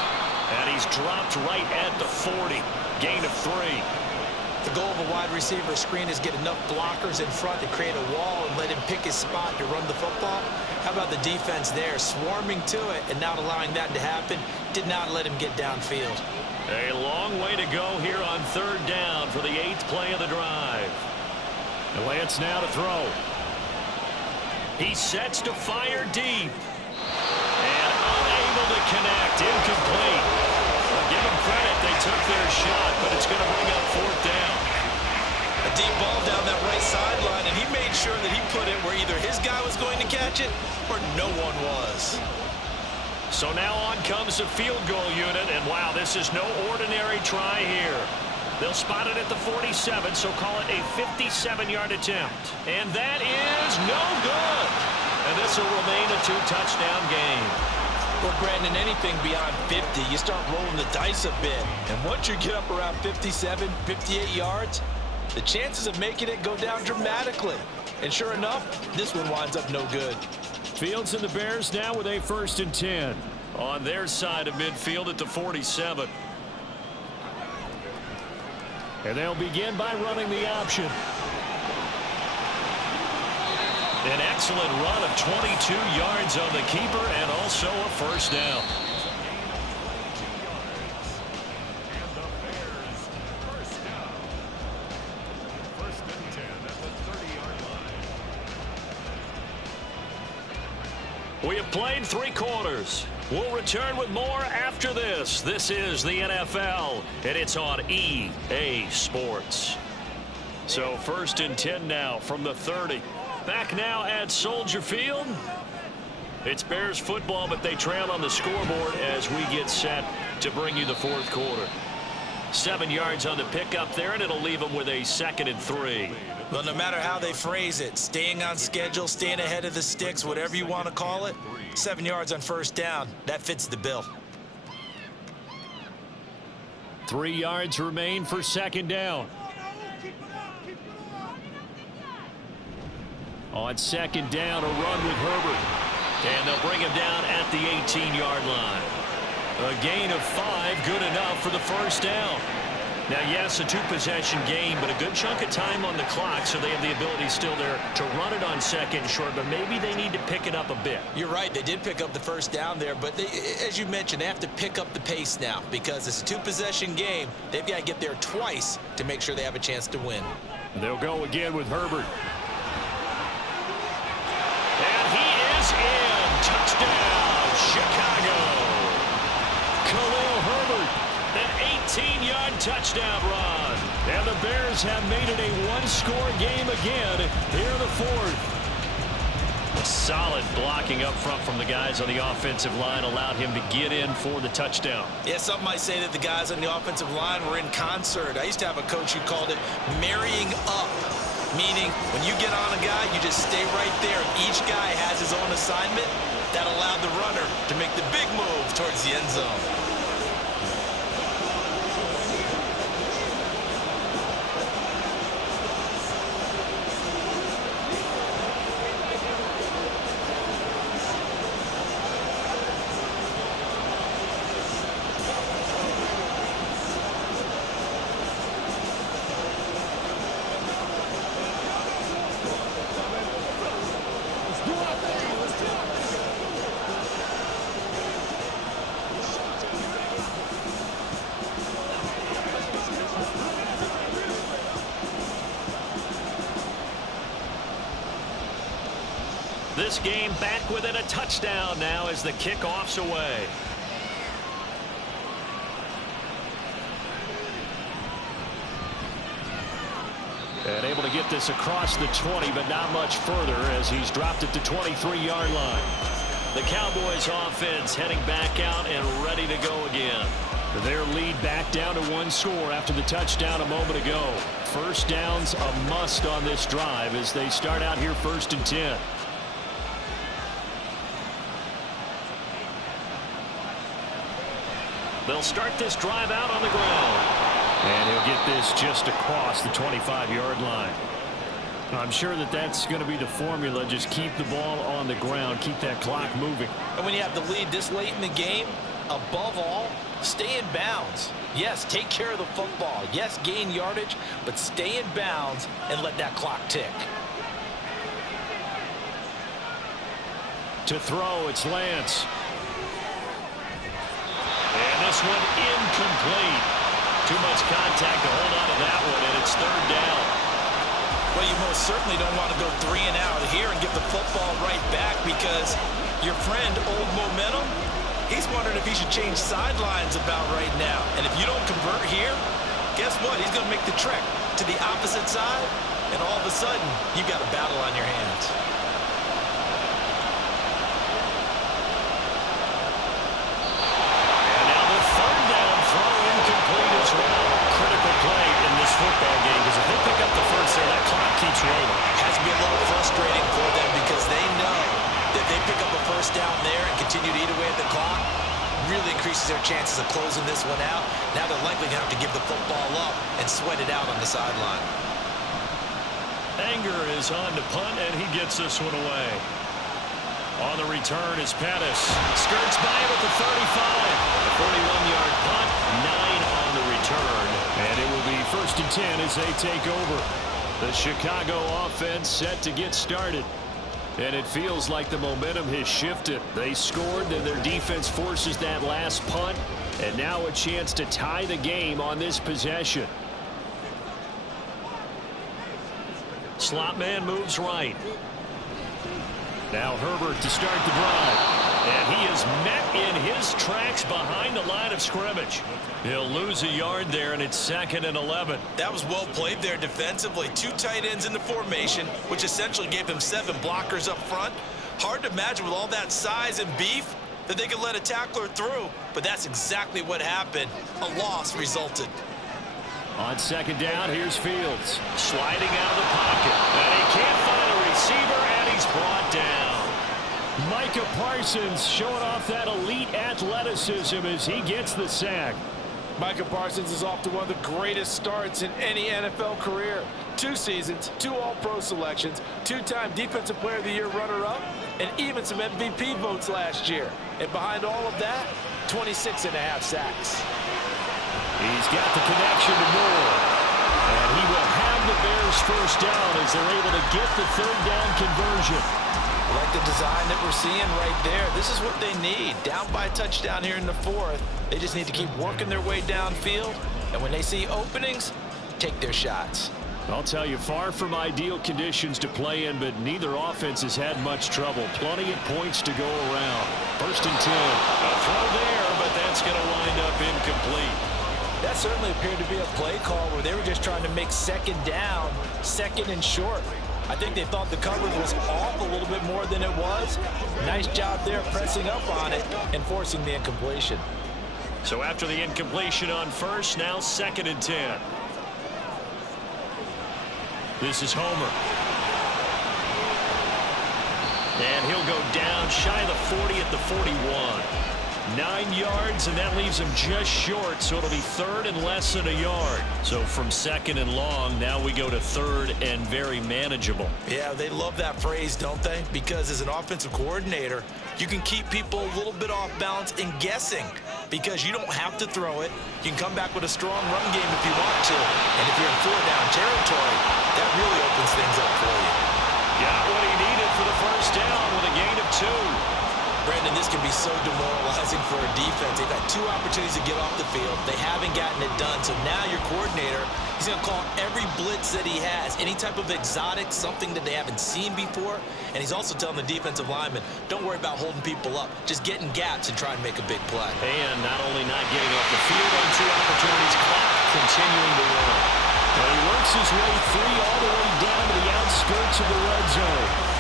and he's dropped right at the 40. Gain of 3. The goal of a wide receiver screen is get enough blockers in front to create a wall and let him pick his spot to run the football. How about the defense there, swarming to it and not allowing that to happen? Did not let him get downfield. A long way to go here on 3rd down for the 8th play of the drive. And Lance now to throw. He sets to fire deep. And unable to connect. Incomplete. Give them credit, they took their shot, but it's going to bring up 4th down. A deep ball down that right sideline, and he made sure that he put it where either his guy was going to catch it or no one was. So now on comes the field goal unit, and wow, this is no ordinary try here. They'll spot it at the 47, so call it a 57-yard attempt. And that is no good. And this will remain a 2-touchdown game. Well, Brandon, anything beyond 50, you start rolling the dice a bit. And once you get up around 57, 58 yards, the chances of making it go down dramatically. And sure enough, this one winds up no good. Fields and the Bears now with a 1st and 10 on their side of midfield at the 47. And they'll begin by running the option. An excellent run of 22 yards on the keeper and also a first down. We have played 3 quarters. We'll return with more after this. This is the NFL, and it's on EA Sports. So 1st and 10 now from the 30. Back now at Soldier Field. It's Bears football, but they trail on the scoreboard as we get set to bring you the 4th quarter. 7 yards on the pickup there, and it'll leave them with a 2nd and 3. Well, no matter how they phrase it, staying on schedule, staying ahead of the sticks, whatever you want to call it, 7 yards on 1st down, that fits the bill. 3 yards remain for 2nd down. On 2nd down, a run with Herbert. And they'll bring him down at the 18-yard line. A gain of 5, good enough for the 1st down. Now, yes, a 2-possession game, but a good chunk of time on the clock, so they have the ability still there to run it on 2nd and short, but maybe they need to pick it up a bit. You're right. They did pick up the 1st down there, but they, as you mentioned, they have to pick up the pace now because it's a 2-possession game. They've got to get there twice to make sure they have a chance to win. They'll go again with Herbert. And he is in. Touchdown, Chicago. Khalil Herbert, an 18-yard touchdown run. And the Bears have made it a 1-score game again here in the 4th. Solid blocking up front from the guys on the offensive line allowed him to get in for the touchdown. Yeah, some might say that the guys on the offensive line were in concert. I used to have a coach who called it marrying up, meaning when you get on a guy, you just stay right there. Each guy has his own assignment. That allowed the runner to make the big move towards the end zone. This game back within a touchdown now as the kickoff's away. And able to get this across the 20, but not much further as he's dropped it to 23-yard line. The Cowboys offense heading back out and ready to go again. Their lead back down to 1 score after the touchdown a moment ago. 1st down's a must on this drive as they start out here 1st and 10. They'll start this drive out on the ground. And he'll get this just across the 25-yard line. I'm sure that that's going to be the formula. Just keep the ball on the ground. Keep that clock moving. And when you have the lead this late in the game, above all, stay in bounds. Yes, take care of the football. Yes, gain yardage, but stay in bounds and let that clock tick. To throw, it's Lance. And this one incomplete. Too much contact to hold on to that one, and it's 3rd down. Well, you most certainly don't want to go 3 and out here and give the football right back because your friend, Old Momentum, he's wondering if he should change sidelines about right now. And if you don't convert here, guess what? He's going to make the trek to the opposite side, and all of a sudden, you've got a battle on your hands. Football game, because if they pick up the 1st there, that clock keeps rolling. Has to be a little frustrating for them because they know that they pick up a 1st down there and continue to eat away at the clock, really increases their chances of closing this one out. Now they're likely going to have to give the football up and sweat it out on the sideline. Anger is on to punt, and he gets this one away. On the return is Pettis. Skirts by him at the 35. A 41-yard punt, 9 on the return. And it will be 1st and 10 as they take over. The Chicago offense set to get started. And it feels like the momentum has shifted. They scored, then their defense forces that last punt. And now a chance to tie the game on this possession. Slot man moves right. Now Herbert to start the drive. And he is met in his tracks behind the line of scrimmage. He'll lose a yard there, and it's 2nd and 11. That was well played there defensively. 2 tight ends in the formation, which essentially gave him 7 blockers up front. Hard to imagine with all that size and beef that they could let a tackler through, but that's exactly what happened. A loss resulted. On 2nd down, here's Fields. Sliding out of the pocket. And he can't find a receiver, and he's brought down. Micah Parsons showing off that elite athleticism as he gets the sack. Micah Parsons is off to one of the greatest starts in any NFL career. 2 seasons, 2 All-Pro selections, 2-time Defensive Player of the Year runner-up, and even some MVP votes last year. And behind all of that, 26.5 sacks. He's got the connection to Moore. And he will have the Bears first down as they're able to get the 3rd down conversion. I like the design that we're seeing right there. This is what they need. Down by a touchdown here in the 4th. They just need to keep working their way downfield. And when they see openings, take their shots. I'll tell you, far from ideal conditions to play in, but neither offense has had much trouble. Plenty of points to go around. 1st and 10. A throw there, but that's going to wind up incomplete. That certainly appeared to be a play call where they were just trying to make 2nd down, 2nd and short. I think they thought the coverage was off a little bit more than it was. Nice job there pressing up on it and forcing the incompletion. So after the incompletion on 1st, now 2nd and 10. This is Homer. And he'll go down shy of the 40 at the 41. 9 yards, and that leaves him just short, so it'll be 3rd and less than a yard. So from 2nd and long, now we go to 3rd and very manageable. Yeah, they love that phrase, don't they? Because as an offensive coordinator, you can keep people a little bit off balance and guessing because you don't have to throw it. You can come back with a strong run game if you want to. And if you're in 4-down territory, that really opens things up for you. Got what he needed for the first down with a gain of 2. Brandon, this can be so demoralizing for a defense. They've had 2 opportunities to get off the field. They haven't gotten it done. So now your coordinator, he's going to call every blitz that he has, any type of exotic, something that they haven't seen before. And he's also telling the defensive lineman, don't worry about holding people up. Just get in gaps and try and make a big play. And not only not getting off the field on 2 opportunities, clock continuing to run. And he works his way free all the way down to the outskirts of the red zone.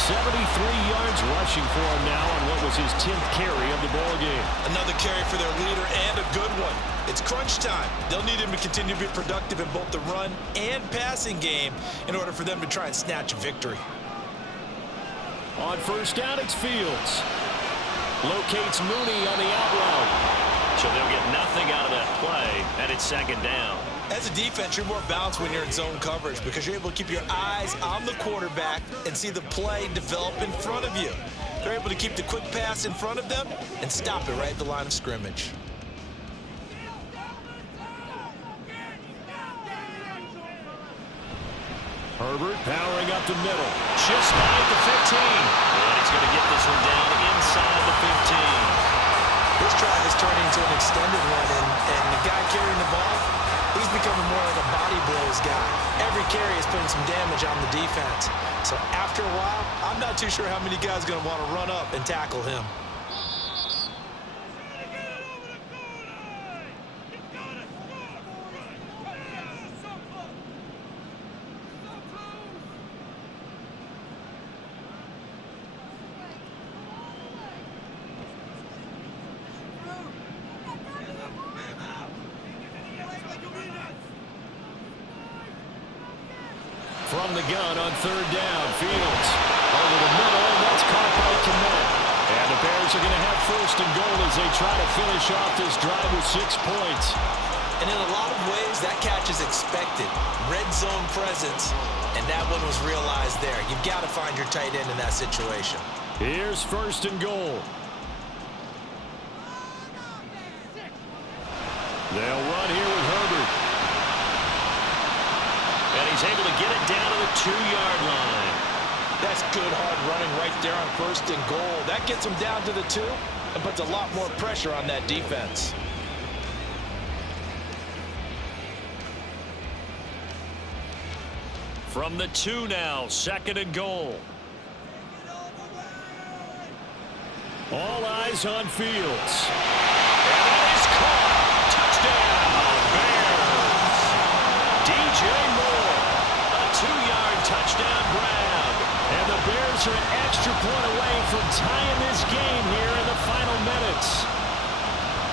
73 yards rushing for him now on what was his 10th carry of the ball game. Another carry for their leader and a good one. It's crunch time. They'll need him to continue to be productive in both the run and passing game in order for them to try and snatch a victory. On 1st down, it's Fields. Locates Mooney on the out route. So they'll get nothing out of that play, and it's 2nd down. As a defense, you're more balanced when you're in zone coverage because you're able to keep your eyes on the quarterback and see the play develop in front of you. They're able to keep the quick pass in front of them and stop it right at the line of scrimmage. Herbert powering up the middle. Shifts by at the 15. And he's going to get this one down inside the 15. This drive is turning into an extended one, and the guy carrying the ball, he's becoming more like a body blows guy. Every carry is putting some damage on the defense. So after a while, I'm not too sure how many guys are going to want to run up and tackle him. From the gun on 3rd down, Fields over the middle, and that's caught by Kmet. And the Bears are going to have 1st and goal as they try to finish off this drive with 6 points. And in a lot of ways, that catch is expected. Red zone presence, and that one was realized there. You've got to find your tight end in that situation. Here's 1st and goal. They'll run here with Herbert. And he's able to get it down to the 2-yard line. That's good hard running right there on 1st and goal. That gets them down to the 2 and puts a lot more pressure on that defense. From the 2 now, 2nd and goal. All eyes on Fields. And that is caught. Touchdown, Bears. DJ Moore, a 2-yard touchdown grab. And the Bears are an extra point away from tying this game here in the final minutes.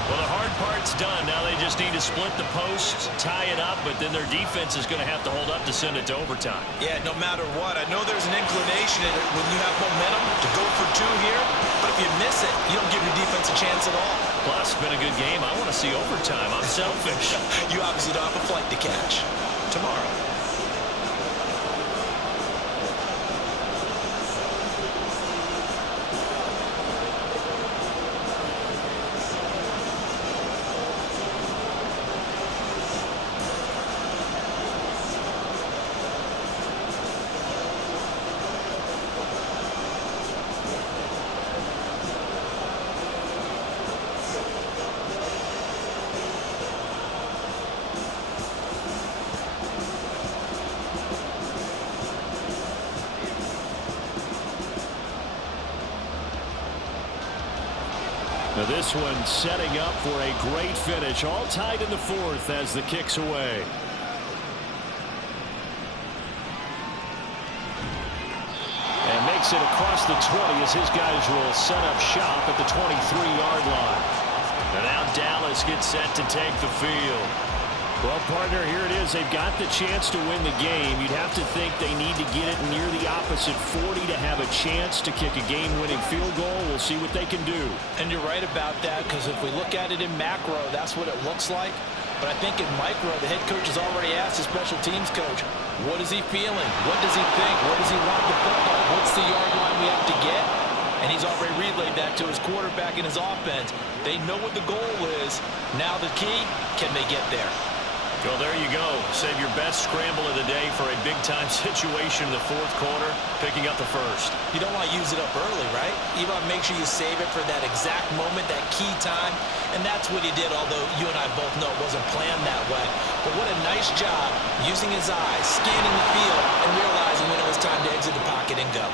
Well, the hard part's done. Now they just need to split the posts, tie it up, but then their defense is going to have to hold up to send it to overtime. Yeah, no matter what. I know there's an inclination in it when you have momentum to go for 2 here, but if you miss it, you don't give your defense a chance at all. Plus, it's been a good game. I want to see overtime. I'm selfish. You obviously don't have a flight to catch. Tomorrow. Now this one setting up for a great finish. All tied in the 4th as the kick's away. And makes it across the 20 as his guys will set up shop at the 23-yard line. And now Dallas gets set to take the field. Well, partner, here it is. They've got the chance to win the game. You'd have to think they need to get it near the opposite 40 to have a chance to kick a game-winning field goal. We'll see what they can do. And you're right about that, because if we look at it in macro, that's what it looks like. But I think in micro, the head coach has already asked the special teams coach, what is he feeling? What does he think? What does he want the football? What's the yard line we have to get? And he's already relayed that to his quarterback and his offense. They know what the goal is. Now the key, can they get there? Well, there you go. Save your best scramble of the day for a big-time situation in the 4th quarter, picking up the 1st. You don't want to use it up early, right? You want to make sure you save it for that exact moment, that key time. And that's what he did, although you and I both know it wasn't planned that way. But what a nice job using his eyes, scanning the field, and realizing when it was time to exit the pocket and go.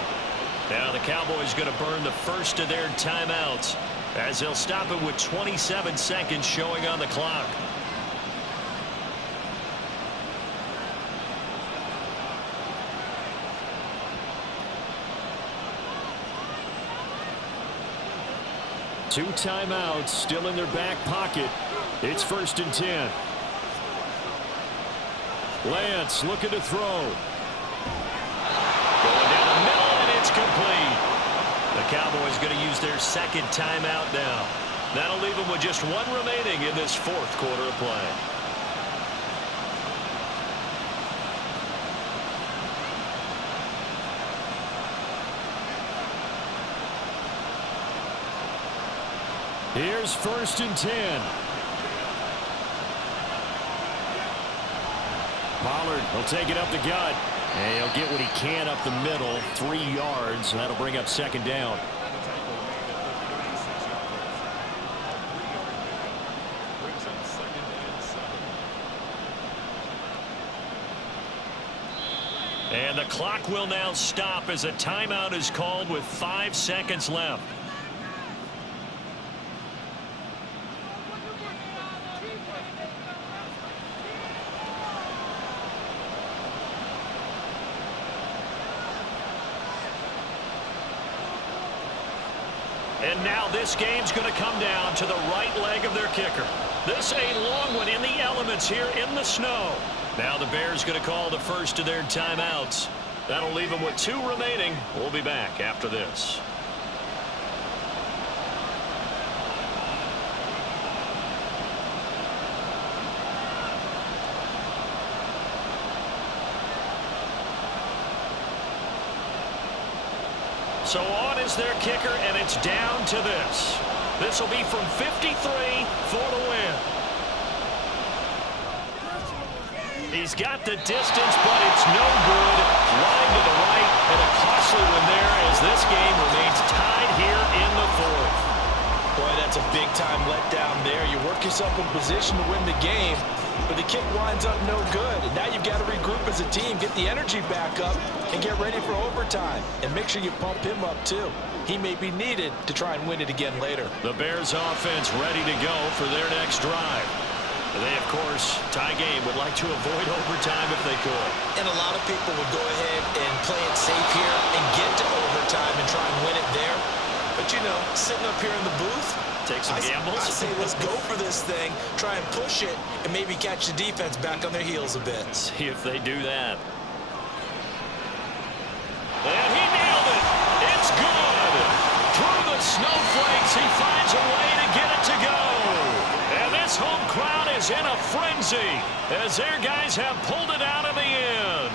Now the Cowboys going to burn the first of their timeouts as they'll stop it with 27 seconds showing on the clock. Two timeouts still in their back pocket. It's 1st and 10. Lance looking to throw. Going down the middle, and it's complete. The Cowboys going to use their 2nd timeout now. That'll leave them with just 1 remaining in this 4th quarter of play. Here's 1st and 10. Pollard will take it up the gut. And he'll get what he can up the middle. 3 yards. And that'll bring up 2nd down. And the clock will now stop as a timeout is called with 5 seconds left. And now this game's going to come down to the right leg of their kicker. This a long one in the elements here in the snow. Now the Bears going to call the first of their timeouts. That'll leave them with 2 remaining. We'll be back after this. So on is their kicker, and it's down to this. This will be from 53 for the win. He's got the distance, but it's no good. Line to the right, and a costly one there as this game remains tied here in the 4th. Boy, that's a big-time letdown there. You work yourself in position to win the game, but the kick winds up no good. And now you've got to regroup as a team, get the energy back up, and get ready for overtime. And make sure you pump him up, too. He may be needed to try and win it again later. The Bears offense ready to go for their next drive. They, of course, tie game, would like to avoid overtime if they could. And a lot of people would go ahead and play it safe here and get to overtime and try and win it there. But, you know, sitting up here in the booth, take some gambles. I say let's go for this thing, try and push it, and maybe catch the defense back on their heels a bit. See if they do that. And he nailed it. It's good. Through the snowflakes, he finds a way to get it to go. And this home crowd is in a frenzy as their guys have pulled it out in the end.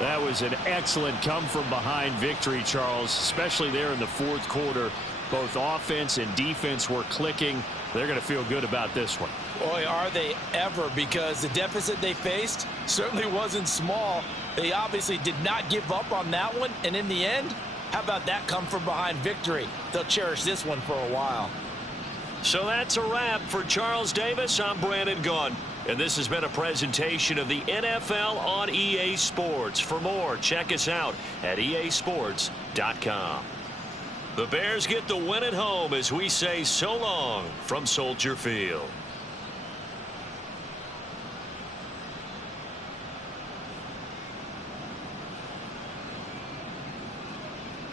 That was an excellent come-from-behind victory, Charles, especially there in the fourth quarter. Both offense and defense were clicking. They're going to feel good about this one. Boy, are they ever, because the deficit they faced certainly wasn't small. They obviously did not give up on that one, and in the end, how about that come-from-behind victory? They'll cherish this one for a while. So that's a wrap for Charles Davis. I'm Brandon Gunn. And this has been a presentation of the NFL on EA Sports. For more, check us out at easports.com. The Bears get the win at home as we say so long from Soldier Field.